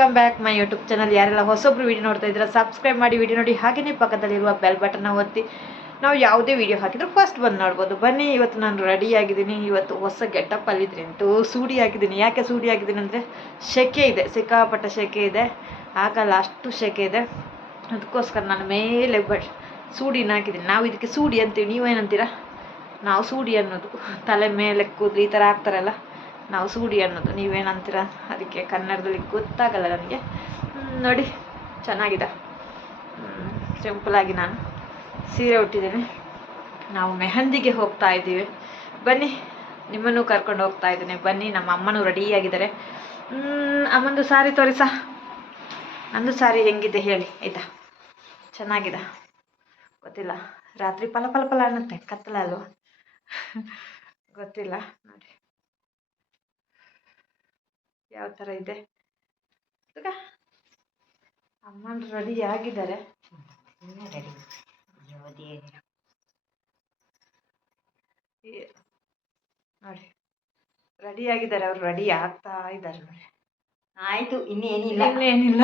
Welcome back my YouTube channel ಯಾರೆಲ್ಲ ಹೊಸೊಬ್ರು video ನೋಡ್ತಾ ಇದ್ದೀರಾ ಸಬ್ಸ್ಕ್ರೈಬ್ ಮಾಡಿ ವಿಡಿಯೋ ನೋಡಿ. ಹಾಗೆಯೇ ಪಕ್ಕದಲ್ಲಿರುವ ಬೆಲ್ ಬಟನ್ನ ಒತ್ತಿ. ನಾವು ಯಾವುದೇ ವಿಡಿಯೋ ಹಾಕಿದ್ರು ಫಸ್ಟ್ ಬಂದು ನೋಡ್ಬೋದು. ಬನ್ನಿ, ಇವತ್ತು ನಾನು ರೆಡಿ ಆಗಿದ್ದೀನಿ. ಇವತ್ತು ಹೊಸ ಗೆಟಪ್ ಅಂತೂ ಸೂಡಿ ಆಗಿದ್ದೀನಿ. ಯಾಕೆ ಸೂಡಿ ಆಗಿದ್ದೀನಿ ಅಂದರೆ ಸೆಕೆ ಇದೆ. ಸಿಕ್ಕಾಪಟ್ಟ ಸೆಕೆ ಇದೆ. ಆಗಲ್ಲ, ಅಷ್ಟು ಸೆಕೆ ಇದೆ. ಅದಕ್ಕೋಸ್ಕರ ನಾನು ಮೇಲೆ ಬ ಸೂಡಿನ ಹಾಕಿದ್ದೀನಿ. ನಾವು ಇದಕ್ಕೆ ಸೂಡಿ ಅಂತೀವಿ. ನೀವೇನಂತೀರಾ? ನಾವು ಸೂಡಿ ಅನ್ನೋದು. ತಲೆ ಮೇಲೆ ಕೂದಲು ಈ ಥರ ಹಾಕ್ತಾರಲ್ಲ ನಾವು ಸೂಡಿ ಅನ್ನೋದು. ನೀವೇನಂತೀರ? ಅದಕ್ಕೆ ಕನ್ನಡದಲ್ಲಿ ಗೊತ್ತಾಗಲ್ಲ ನನಗೆ ನೋಡಿ, ಚೆನ್ನಾಗಿದೆ. ಸಿಂಪಲಾಗಿ ನಾನು ಸೀರೆ ಉಟ್ಟಿದ್ದೀನಿ. ನಾವು ಮೆಹಂದಿಗೆ ಹೋಗ್ತಾ ಇದ್ದೀವಿ. ಬನ್ನಿ, ನಿಮ್ಮನ್ನು ಕರ್ಕೊಂಡು ಹೋಗ್ತಾ ಇದ್ದೀನಿ. ಬನ್ನಿ, ನಮ್ಮ ಅಮ್ಮನೂ ರೆಡಿಯಾಗಿದ್ದಾರೆ ಅಮ್ಮಂದು ಸಾರಿ ತೋರಿಸ? ನಂದು ಸಾರಿ ಹೆಂಗಿದೆ ಹೇಳಿ. ಆಯಿತಾ? ಚೆನ್ನಾಗಿದೆ. ಗೊತ್ತಿಲ್ಲ. ರಾತ್ರಿ ಪಲ ಪಲ ಪಲ ಅನ್ನತ್ತೆ. ಕತ್ತಲ ಅಲ್ವಾ? ಗೊತ್ತಿಲ್ಲ. ನೋಡಿ. ಯಾವ ಥರ ಇದೆ ಅಮ್ಮನ ರೆಡಿ ಆಗಿದ್ದಾರೆ. ನೋಡಿ. ರೆಡಿ ಆಗಿದ್ದಾರೆ ಅವ್ರು ರೆಡಿ ಆಗ್ತಾ ಇದ್ದಾರೆ ನೋಡಿ. ಆಯ್ತು ಇನ್ನೇನಿಲ್ಲ ಇನ್ನೇನಿಲ್ಲ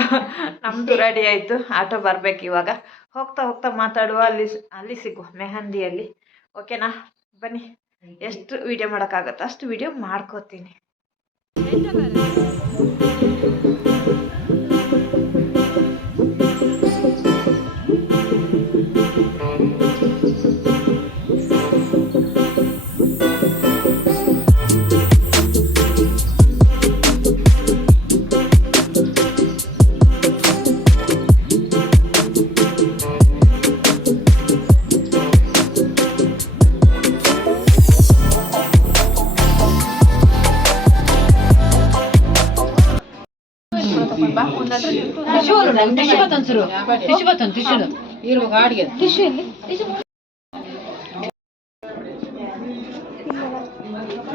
ನಮ್ದು ರೆಡಿ ಆಯ್ತು. ಆಟೋ ಬರ್ಬೇಕು ಇವಾಗ. ಹೋಗ್ತಾ ಹೋಗ್ತಾ ಮಾತಾಡುವ ಅಲ್ಲಿ ಅಲ್ಲಿ ಸಿಗುವ ಮೆಹಂದಿಯಲ್ಲಿ. ಓಕೆನಾ ಬನ್ನಿ. ಎಷ್ಟು ವಿಡಿಯೋ ಮಾಡೋಕ್ಕಾಗತ್ತೆ ಅಷ್ಟು ವಿಡಿಯೋ ಮಾಡ್ಕೋತೀನಿ. Thank you.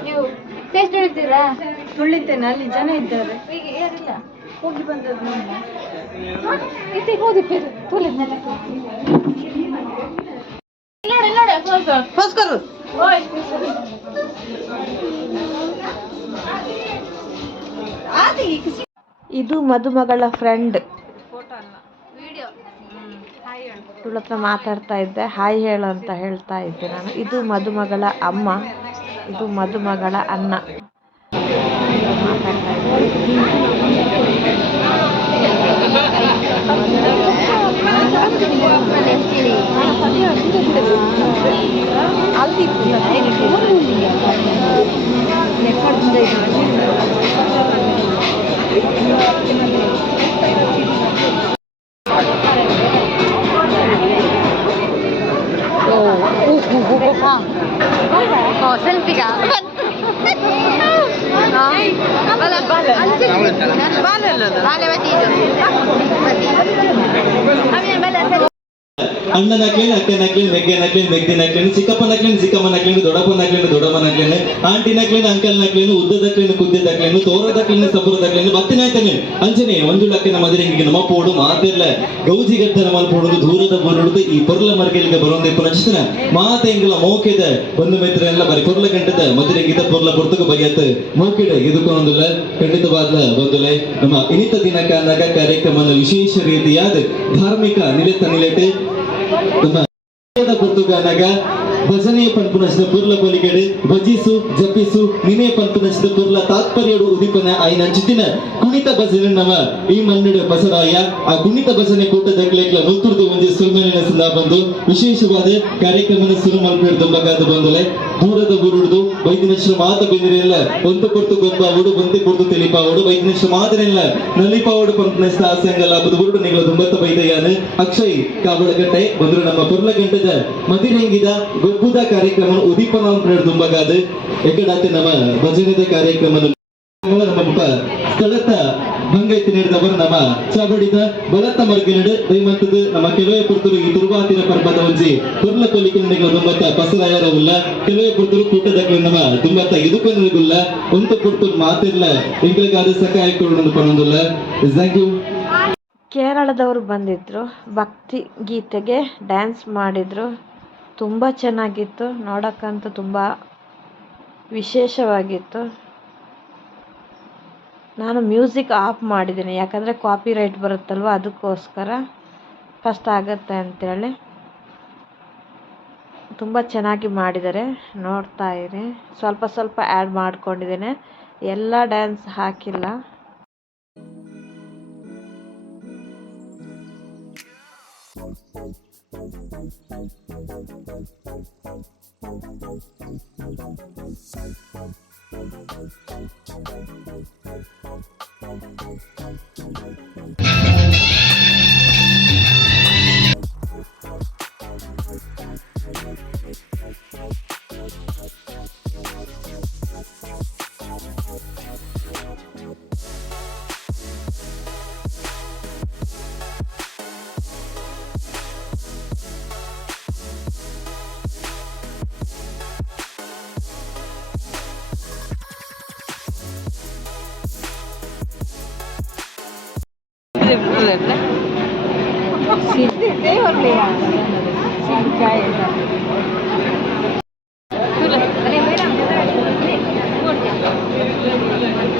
ನೀವು ಟೇಸ್ಟ್ ಹೇಳ್ತೀರಾ? ತುಳಿತೇನೆ ಅಲ್ಲಿ ಜನ ಇದ್ದಾರೆ. ಈಗ ಯಾರಿಲ್ಲ? ಹೋಗಿ ಬಂದದ್ದು ನಮ್ಮ ಪೇರು ತುಳಿದ್ನಲ್ಲ ನೋಡಿ ನೋಡಿ ಇದು ಮದುಮಗಳ ಫ್ರೆಂಡ್ ಇವಳ ಹತ್ರ ಮಾತಾಡ್ತಾ ಇದ್ದೆ. ಹಾಯ್ ಹೇಳು ಅಂತ ಹೇಳ್ತಾ ಇದ್ದೆ ನಾನು. ಇದು ಮದುಮಗಳ ಅಮ್ಮ. ಇದು ಮದುಮಗಳ ಅಣ್ಣ. ಮಾತಾಡ್ತಾ ಅಣ್ಣ ನಕ್ಲೇನು ಅಕ್ಕ ನಕ್ಲೇನು ಮೆಗ್ಗೆ ನಕ್ಲೇನು ವ್ಯಕ್ತಿ ನಕ್ಲೇನು ಸಿಕ್ಕಪ್ಪ ನಕ್ಲೇನು ಸಿಕ್ಕಮ್ಮ ನಕ್ಲೇನು ದೊಡ್ಡಪ್ಪ ನಕ್ಲೇನು ದೊಡ್ಡಮ್ಮ ನಕ್ಲೇನು ಆಂಟಿ ನಕ್ಲೇನು ಅಂಕಲ್ ನಕ್ಲೇನು ಉದ್ದ ದಕ್ಲೇನು ಕುದ್ದ ದಕ್ಲೇನು ತೋರ ದಕ್ಲೇನು ಸಪುರ ಅಂಜನೆ, ಒಂದು ಲಕ್ಕಿನ ಮದುವೆ ಮದುವೆಗೆ ನಮ್ಮ ಪೋಡು ಮಾತಿರ್ಲ. ನಮ್ಮ ಪೂಜೆ ದೂರದ ಬರುಡುದು ಈ ಪೊರ್ಲ ಮರ್ಗೆಲ್ಗೆ ಬರೋಂದೆ ಮಾತೆ ಮಾತೆಂಗಳ ಮೋಕೆದ. ಬಂಧು ಮಿತ್ರ ಎಲ್ಲ ಬರೀ ಪೊರ್ಲ ಗಂಟದ. ಮದುವೆ ಗೀತ ಪೊರ್ಲ ಪೊರ್ತುಕು ಬಗೆಯತ್ತ. ಮೋಕಿಡ ಇದಕ್ಕೊಂದಿಲ್ಲ ಖಂಡಿತವಾದ ಬಂದುಲೆ ನಮ್ಮ ಇನಿತ ದಿನಕ ನಗ ಕಾರ್ಯಕ್ರಮ ವಿಶೇಷ ರೀತಿಯಾದ ಧಾರ್ಮಿಕ ನಿಲೆತ ನಿಲೆಟ್ ನಮ್ಮ ಪಂಪು ಪಂಪುನಸಿದ ಪುರ್ಲ ಬಲಿಗಡೆ ಭಜಿಸು, ಜಪಿಸು ನಿನೆ ಪಂಪುನಸಿದ ಪುರ್ಲ ತಾತ್ಪರ್ಯಡು ಉದಿಪನ ಆಯ್ನ ಅಂಚಿತಿನ ಕುಣಿತ ಭಜನೆ ನಮ ಈ ಮನ್ನಡ ಬಸರಾಯ, ಆ ಕುಣಿತ ಭಜನೆ ಕೂಟದಾಗ್ಲೆಕ್ಲ ನೂತುರ್ದು ಒಂಜಿ ಸುಲ್ಮೇಲಿನ ಸಂದ ಬಂದು ವಿಶೇಷವಾದ ಕಾರ್ಯಕ್ರಮನ ಶುರು ಮಲ್ಪಿಡ್ದು ಬಗಾದ ಬಂದಲೆ, ದೂರದ ಬುರುಡ್ದು ವೈದ್ಯನಶ್ರ ಮಾತ ಬೆಂದಿರೆಲ್ಲ ಒಂದು ಕೊಟ್ಟು ಗೊಬ್ಬ ಅವಡು ಬಂದೆ ಕೊಟ್ಟು ತಿಳಿಪಾವಡು ವೈದ್ಯನಶ್ರ ಮಾದರೆಲ್ಲ ನಲಿಪಾವಡು ಪಂಪನಸ್ತ ಆಸಂಗಲ್ಲ ಬದು ಬುರುಡು ನಿಗಳ ದುಂಬತ್ತ ಬೈದಯಾನ ಅಕ್ಷಯ್ ಕಾವಳಗಟ್ಟೆ ಬಂದ್ರು ನಮ್ಮ ಪುರ್ಲ ಗಂಟದ ಮದಿರೆಂಗಿದ ಗೊಬ್ಬುದ ಕಾರ್ಯಕ್ರಮ ಉದೀಪನ ನಡೆದು ತುಂಬಗಾದ ಎಕಡಾತೆ ನಮ್ಮ ಭಜನೆದ ಕಾರ್ಯಕ್ರಮ ನಮ್ಮ ಮುಖ ಭಂಗೈತಿ ನೀಡಿದವರು ನಮ್ಮ ಚಾಬಡಿದ ಬಲತ್ತ ಮರ್ಗಿನಡು ದೈಮಂತದ ನಮ್ಮ ಕೆಲವೇ ಪುರ್ತರು ಈ ದುರ್ವಾತಿನ ಪರ್ಬದ ಒಂಜಿ ಪುರ್ಲ ಕೊಲಿಕೆ ನಿಗಳ ದುಂಬತ್ತ ಪಸರಾಯರವುಲ್ಲ ಕೆಲವೇ ಪುರ್ತರು ಕೂಟದ ನಮ್ಮ ದುಂಬತ್ತ ಇದಕ್ಕೊಂದಿಲ್ಲ ಒಂದು ಪುರ್ತರು ಮಾತಿರ್ಲ ಇಂಗ್ಲಿಗಾದ ಸಹಾಯ ಕೊಡೋಣ ಪನ್ನೊಂದಿಲ್ಲ ಥ್ಯಾಂಕ್ ಯು ಕೇರಳದವರು ಬಂದಿದ್ರು, ಭಕ್ತಿ ಗೀತೆಗೆ ಡ್ಯಾನ್ಸ್ ಮಾಡಿದರು, ತುಂಬ ಚೆನ್ನಾಗಿತ್ತು, ನೋಡೋಕ್ಕಂತೂ ತುಂಬ ವಿಶೇಷವಾಗಿತ್ತು. ನಾನು ಮ್ಯೂಸಿಕ್ ಆಫ್ ಮಾಡಿದ್ದೀನಿ. ಯಾಕಂದರೆ ಕಾಪಿ ರೈಟ್ ಬರುತ್ತಲ್ವ, ಅದಕ್ಕೋಸ್ಕರ ಕಷ್ಟ ಆಗುತ್ತೆ ಅಂತೇಳಿ. ತುಂಬ ಚೆನ್ನಾಗಿ ಮಾಡಿದ್ದಾರೆ. ನೋಡ್ತಾ ಇರಿ. ಸ್ವಲ್ಪ ಸ್ವಲ್ಪ ಆ್ಯಡ್ ಮಾಡ್ಕೊಂಡಿದ್ದೇನೆ. ಎಲ್ಲ ಡ್ಯಾನ್ಸ್ ಹಾಕಿಲ್ಲ.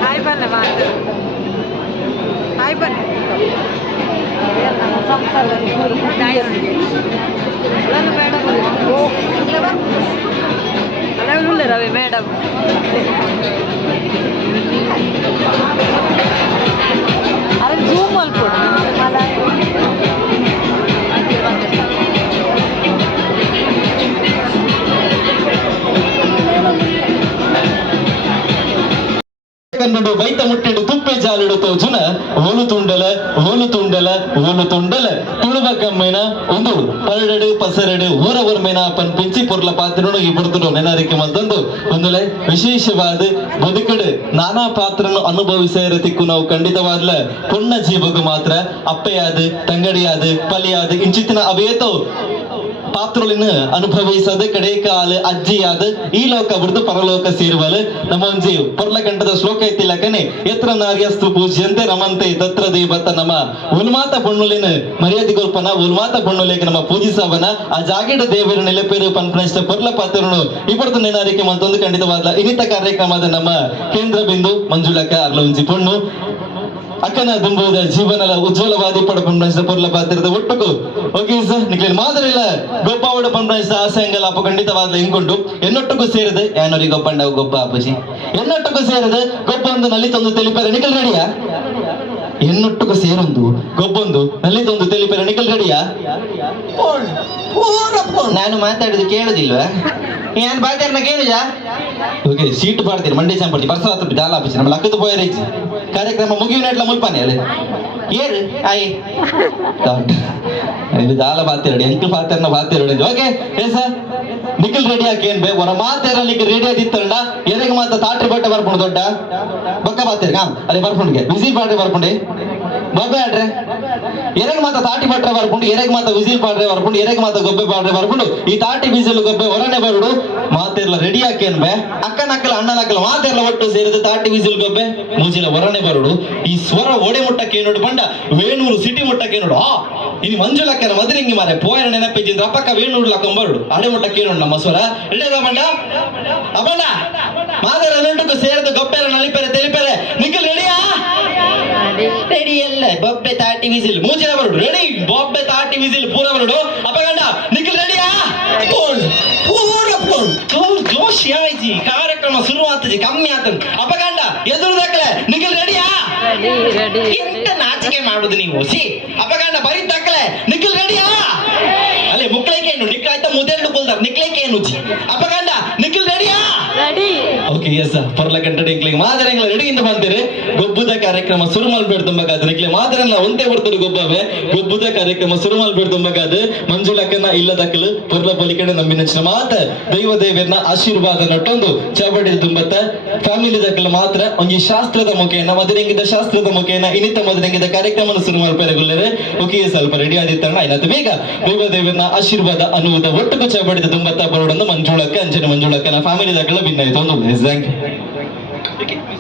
ಹಾಯ್ ಬನ್ನಿ ಮಾತು ಹಾಯ್ ಬನ್ನಿ ಅಲ್ಲ ರವಿ ಮೇಡಮ್ ಅಲ್ಲಿ ಜೂಮ್ ಅಲ್ಲಿ ಕೊಡು ಕನ್ನಡ ಬೈತ ಮುಟ್ಟಿಡು ತುಪ್ಪೆ ಜಾಲಿಡು ತೋಜುನ ಓಲು ತುಂಡಲ ಓಲು ತುಂಡಲ ಓಲು ತುಂಡಲ ತುಳುವ ಕಮ್ಮಿನ ಒಂದು ಪರಡೆಡು ಪಸರಡು ಊರ ಊರ್ಮೇನ ಪನ್ ಪಿಂಚಿ ಪುರ್ಲ ಪಾತ್ರನು ಈ ಬರ್ತಡು ನೆನರಿಕೆ ಮತ್ತೊಂದು ಒಂದುಲೆ ವಿಶೇಷವಾದ ಬದುಕಡು ನಾನಾ ಪಾತ್ರನು ಅನುಭವಿಸಿರ ತಿಕ್ಕು ನಾವು ಖಂಡಿತವಾದ್ಲ ಪುಣ್ಯ ಜೀವಗು ಮಾತ್ರ ಅಪ್ಪೆಯಾದ ತಂಗಡಿಯಾದ ಪಲಿಯಾದ ಇಂಚಿತ್ತಿನ ಅವೇತೋ ಪಾತ್ರಲಿನ ಅನುಭವಿಸದ ಕಡೆ ಕಾಲ ಅಜ್ಜಿಯಾದ ಈ ಲೋಕ ಬಿಡ್ದು ಪರಲೋಕ ಸೇರುವಲು ನಮ್ಮ ಒಂಜಿ ಪೊರ್ಲ ಗಂಟದ ಶ್ಲೋಕ ಐತಿಲ್ಲಕನೆ ಎತ್ರ ನಾರ್ಯಸ್ತು ಪೂಜ್ಯಂತೆ ನಮಂತೆ, ತತ್ರ ದೇವತ ನಮ್ಮ ಉನ್ಮಾತ ಬಣ್ಣುಲಿನ ಮರ್ಯಾದೆ ಗೊಲ್ಪನ ಉನ್ಮಾತ ಪೊಣ್ಣುಲೇಕ ನಮ್ಮ ಪೂಜಿಸವನ, ಆ ಜಾಗಿಡ ದೇವರ ನೆಲೆಪೇರು ಪನ್ಪನಷ್ಟ ಪೊರ್ಲ ಪಾತ್ರನು. ಇಬ್ಬರದು ನೆನಾರಿಕೆ ಮತ್ತೊಂದು ಖಂಡಿತವಾದ ಇನ್ನಿತ ಕಾರ್ಯಕ್ರಮದ ನಮ್ಮ ಕೇಂದ್ರ ಬಿಂದು ಮಂಜುಳಕ ಅರ್ಲ ಒಂಜಿ ಪೊಣ್ಣು ಅಕ್ಕನ ದುಂಬುವುದ ಜೀವನದ ಉಜ್ವಲವಾದಿ ಪಡಪಂಡ ಪೊರ್ಲ ಪಾತ್ರದ ಒಟ್ಟುಕು ಓಕೆ ಸರ್ ನಿಕ್ಲೇನ್ ಮಾದರಿಲ್ಲ ಗೊಬ್ಬಾವಡ ಪಂಡ ಆಸೆಂಗಲ ಅಪ್ಪ ಖಂಡಿತವಾದ ಇಂಕೊಂಡು ಎನ್ನೊಟ್ಟುಕು ಸೇರಿದೆ. ಯಾನೋರಿ ಗೊಬ್ಬಂಡ ಗೊಬ್ಬ ಅಪ್ಪಜಿ. ಎನ್ನೊಟ್ಟುಕು ಸೇರಿದೆ. ಗೊಬ್ಬ ಒಂದು ತಂದು ತಿಳಿಪರ ನಿಕಲ್ ರೆಡಿಯಾ ಎನ್ನೊಟ್ಟುಕು ಸೇರೊಂದು. ಗೊಬ್ಬೊಂದು ತಂದು ತಿಳಿಪರ ನಿಕಲ್ ರೆಡಿಯಾ ನಾನು ಮಾತಾಡಿದ್ದು ಕೇಳುದಿಲ್ವಾ? ಏನ್ ಬಾಯ್ತಾರ ಕೇಳುಜಾ ಓಕೆ ಸೀಟ್ ಪಾಡ್ತೀರಿ ಮಂಡಿ ಚಾಂಪಡ್ತಿ ಬರ್ಸ ಹತ್ರ ದಾಲ ಆಪಿಸಿ ನಮ್ಮ ಲಕ್ಕದ ಪೋಯರ್ ಐತಿ ಕಾರ್ಯಕ್ರಮ ಮುಗಿಯುವ ನೆಟ್ಲ ಮುಲ್ಪಾನೆ ಅಲ್ಲಿ? ಏರು ಆಯ್. ಇದು ಜಾಲ ಬಾತಿರಡಿ ಎಂಟು ಪಾತ್ರನ ಬಾತಿರಡಿ ಓಕೆ ಏಸ ನಿಖಿಲ್ ರೆಡಿ ಹಾಕಿ ಏನ್ ಬೇ, ಒರ ಮಾತೇರ ನಿಖಿಲ್ ರೆಡಿ ಆದಿತ್ತಂಡ ಎದಕ್ಕೆ ಮಾತ ತಾಟ್ರಿ ಬಟ್ಟೆ ಬರ್ಕೊಂಡು ದೊಡ್ಡ? ಬಕ್ಕ ಬಾತಿರಿ ಅದೇ ಬರ್ಕೊಂಡ್ಗೆ ವಿಸಿಲ್ ಬಾಟ್ರಿ ಬರ್ಕೊಂಡಿ ಬೊಬ್ಬೆ ಆಡ್ರೆ? ಎರೆಗೆ ಮಾತ ತಾಟಿ ಪಟ್ರೆ ಬರ್ಕೊಂಡು ಎರಗ್ ಮಾತ ವಿಸಿಲ್ ಪಾಡ್ರೆ ಬರ್ಕೊಂಡು ಎರಗ್ ಮಾತ ಗೊಬ್ಬೆ ಪಾಡ್ರೆ ಬರ್ಕೊಂಡು ಈ ತಾಟಿ ಬಿಸಿಲ್ ಗೊಬ್ಬೆ ಹೊರನೆ ಬರುಡು. ಮಾತೆರ್ಲ ರೆಡಿ ಹಾಕೇನ್ಬೆ ಅಕ್ಕನ ಅಕ್ಕಲ ಅಣ್ಣನ ಅಕ್ಕಲ ಒಟ್ಟು ಸೇರಿದ ತಾಟಿ ವಿಸಿಲ್ ಗೊಬ್ಬೆ ಮೂಜಿಲ ಹೊರನೆ ಬರುಡು. ಈ ಸ್ವರ ಒಡೆ ಮುಟ್ಟಕ್ಕೆ ನೋಡು ಬಂಡ ವೇಣೂರು ಸಿಟಿ ಮುಟ್ಟಕ್ಕೆ ನೋಡು? ಆ ಇದು ಮಂಜುಳಕ್ಕನ ಮದುರಿಂಗಿ ಮಾರೆ ಪೋಯರ ನೆನಪಿದ್ದಿಂದ ಅಪ್ಪಕ್ಕ ವೇಣೂರು ಲಕೊಂಬರುಡು ಅಡೆ ಮುಟ್ಟಕ್ಕೆ ನೋಡು ನಮ್ಮ ಸ್ವರ? ರೆಡಿ ಬಂಡ ಅಬಣ್ಣ ಮಾದರ ನೆಂಟಕ್ಕೂ ಸೇರಿದ ಗೊಬ್ಬೆರ ನಲಿಪೆರೆ ತೆಲಿಪೆರೆ ನಿಖಿಲ್ ರೆಡಿಯಾ ರೆಡಿ ಎಲ್ಲ ಬೊಬ್ಬೆ ತಾಟಿ ವಿಸಿಲ್ ಮೂಜಿನ ಬರುಡು ರೆಡಿ ಬೊಬ್ಬೆ ತಾಟಿ ವಿಸಿಲ್ ಪೂರ ಬರುಡು ಅಪ್ಪಗಂಡ ನಿಖಿಲ್ ರೆಡಿಯಾ ಪೂರ್ಣ ಪೂರ ಪೂರ್ಣ ಜೋರ್ ಜೋಶ್ ಯಾವೈತಿ ಕಾರ್ಯಕ್ರಮ ಶುರು ಆಗ್ತದೆ ಕಮ್ಮಿ ಆಗ್ತದೆ ಅಪ್ಪಗಂಡ ಎದುರು ದಕ್ಕಲೆ ನಿಖಿಲ್ ರೆಡಿಯಾ ಎಂತ ನಾಚಿಕೆ ಮಾಡುದು ನೀವು ಸಿ ಅಪ್ಪಗಂಡ ಬರೀ ದಕ್ಕಲೆ ನಿಖಿಲ್ ರೆಡಿಯಾ ಅಲ್ಲೇ ಮುಕ್ಳೈಕೆ ಏನು ನಿಕ್ಕಾಯ್ತ ಮುದೆರಡು ಕೊಲ್ದಾರ ನಿಕ್ಲೈಕೆ ಏನು ಜಿ ಅಪ್ಪಗಂಡ ನಿಖಿಲ್ ರೆಡಿಯಾ ಓಕೆ ಎಸ್ ಪರ್ಲ ಕಂಟಡಿ ಇಂಕ್ಲಿಗೆ ಮಾದರಂಗ್ಲ ರೆಡಿಯಿಂದ ಬಂದಿರಿ. ಗೊಬ್ಬುದ ಕಾರ್ಯಕ್ರಮ ಶುರು ಮಾಡ್ಬೇಡ ನಿಕ್ಲೆ ಮಾದರಲ್ಲ ಒಂದೇ ಬರ್ತದೆ ಗೊಬ್ಬವೆ. ಗೊಬ್ಬುದ ಕಾರ್ಯಕ್ರಮ ಶುರು ಮಾಡ್ಬೇಡ ತುಂಬಕಾದ ಮಂಜುಳಕ್ಕನ ಇಲ್ಲದಕ್ಕಲು ಪೊರ್ಲ ನಂಬಿ ನಂಬಿನ ಮಾತ, ದೈವ ದೇವರನ್ನ ಆಶೀರ್ವಾದ ನಟ್ಟೊಂದು ಚಾವಡಿ ತುಂಬತ್ತ ಫ್ಯಾಮಿಲಿ ದಕ್ಕಲು ಮಾತ್ರ, ಒಂಜಿ ಶಾಸ್ತ್ರದ ಮುಖೇನ ಮದರಿಂಗಿದ ಶಾಸ್ತ್ರದ ಮುಖೇನ ಇನ್ನಿತ ಮದುವೆಂಗಿದ ಕಾರ್ಯಕ್ರಮ ಶುರು ಮಾಡ್ತಾರೆ ಗುಲ್ಲರೆ ಓಕೆ ಸ್ವಲ್ಪ ರೆಡಿ ಆದಿತ್ತಣ್ಣ ಆಯ್ತು ಬೇಗ. ದೈವ ದೇವಿಯನ್ನ ಆಶೀರ್ವಾದ ಅನ್ನುವುದ ಒಟ್ಟಿಗೆ ಚಬಡಿದ ತುಂಬತ್ತ ಬರೋಡನ್ನು ಮಂಜುಳಕ್ಕ, ಅಂಜನ ಮಂಜುಳಕ್ಕನ ಫ್ಯಾಮಿಲಿ ದಕ್ಕಲು ಭಿನ್ನ ಆಯ್ತು ಒಂದು ಥ್ಯಾಂಕ್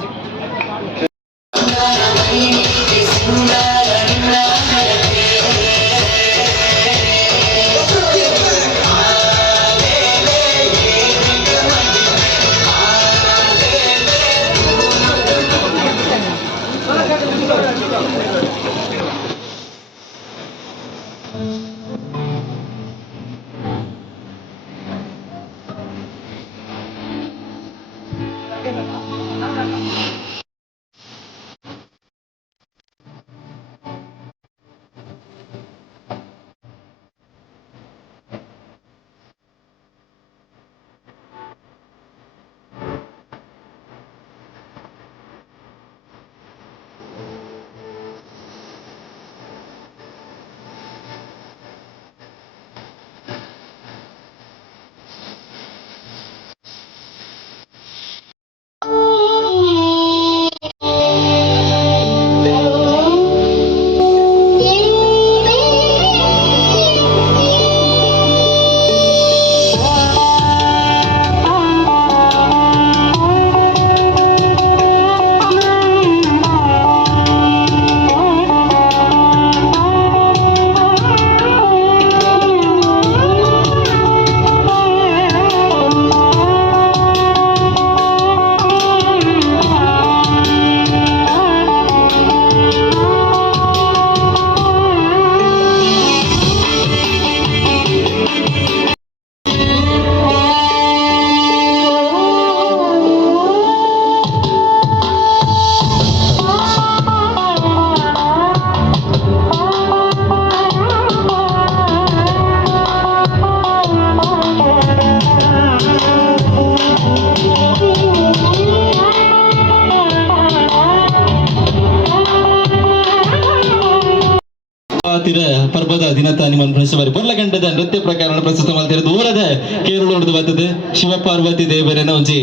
ಯು ಪಾತಿರ ಪರ್ಬದ ದಿನತ ನಿಮ್ಮನ್ನು ಪ್ರಶ್ನೆ ಬಾರಿ ಪೊರ್ಲ ಗಂಟದ ನೃತ್ಯ ಪ್ರಕಾರ ಪ್ರಸ್ತುತ ಮಾಡ್ತಿರೋ ದೂರದ ಕೇರಳ ಹೊಡೆದು ಬರ್ತದೆ. ಶಿವ ಪಾರ್ವತಿ ದೇವರೇನ ಒಂಜಿ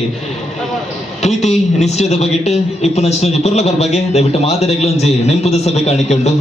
ಪ್ರೀತಿ, ನಿಶ್ಚಯದ ಬಗೆಟ್ ಇಪ್ಪನಷ್ಟು ಒಂಜಿ ಪೊರ್ಲ ಬರ್ಬಗೆ ದಯವಿಟ್ಟು ಮಾದರಿಗಳು ಒಂಜಿ ನೆಂಪುದ ಸಭೆ ಕಾಣಿಕೊಂಡು.